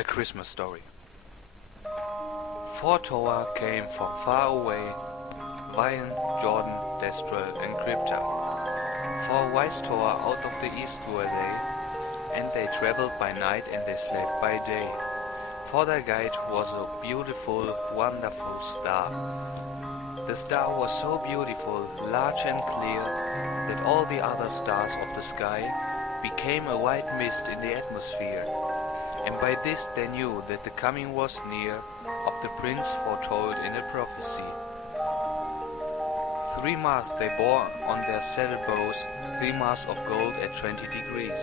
A Christmas Story. 4 Toa came from far away, Vian, Jordan, Destrel and Crypta. 4 wise Toa out of the east were they, and they travelled by night and they slept by day. For their guide was a beautiful, wonderful star. The star was so beautiful, large and clear, that all the other stars of the sky became a white mist in the atmosphere. And by this they knew that the coming was near of the prince foretold in a prophecy. 3 masts they bore on their saddle bows, 3 masts of gold at 20 degrees.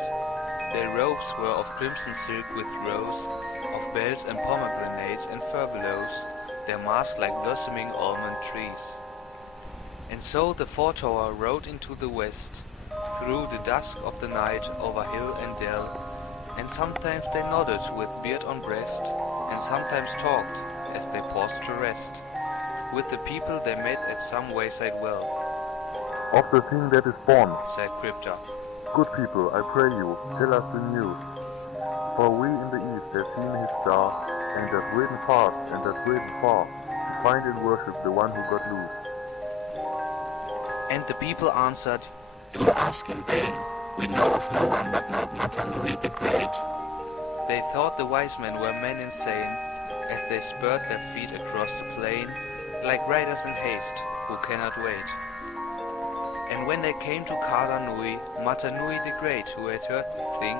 Their robes were of crimson silk with rows of bells and pomegranates and furbelows, their masks like blossoming almond trees. And so the 4 Toa rode into the west, through the dusk of the night over hill and dell, and sometimes they nodded with beard on breast, and sometimes talked as they paused to rest, with the people they met at some wayside well. Of the thing that is born, said Crypta. Good people, I pray you, tell us the news. For we in the east have seen his star, and have ridden fast and have ridden far, to find and worship the one who got loose. And the people answered, You ask in vain. We know of no one but Matanui the Great. They thought the wise men were men insane, as they spurred their feet across the plain, like riders in haste, who cannot wait. And when they came to Kalanui, Matanui the Great, who had heard the thing,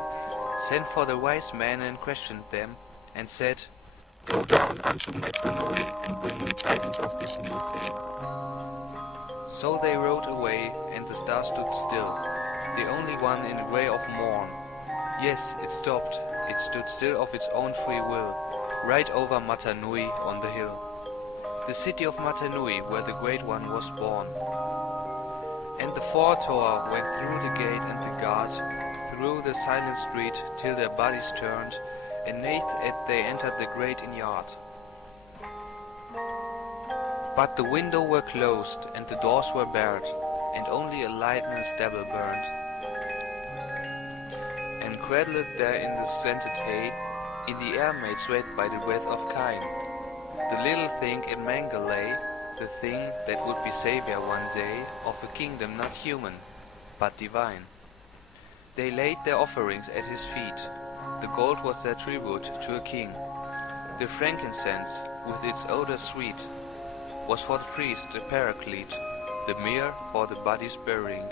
sent for the wise men and questioned them, and said, Go down unto Matanui, and bring me tidings of this new thing. So they rode away, and the star stood still, the only one in the grey of morn. Yes, it stopped, it stood still of its own free will, right over Matanui on the hill, the city of Matanui where the Great One was born. And the 4 Toa went through the gate and the guard, through the silent street till their bodies turned, and nathe they entered the great inn yard. But the windows were closed and the doors were barred, and only a light in the stable burned. And cradled there in the scented hay, in the air made sweat by the breath of kine, the little thing in manger lay, the thing that would be savior one day of a kingdom not human, but divine. They laid their offerings at his feet, the gold was their tribute to a king. The frankincense, with its odor sweet, was for the priest the paraclete, the myrrh for the body's burying.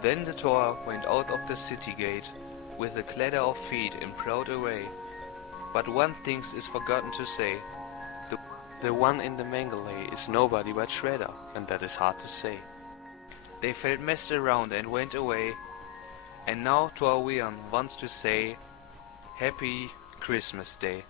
Then the Toa went out of the city gate, with a clatter of feet in proud array. But one thing is forgotten to say, the one in the Mangalay is nobody but Shredder, and that is hard to say. They felt messed around and went away, and now ToaVion wants to say, Happy Christmas Day.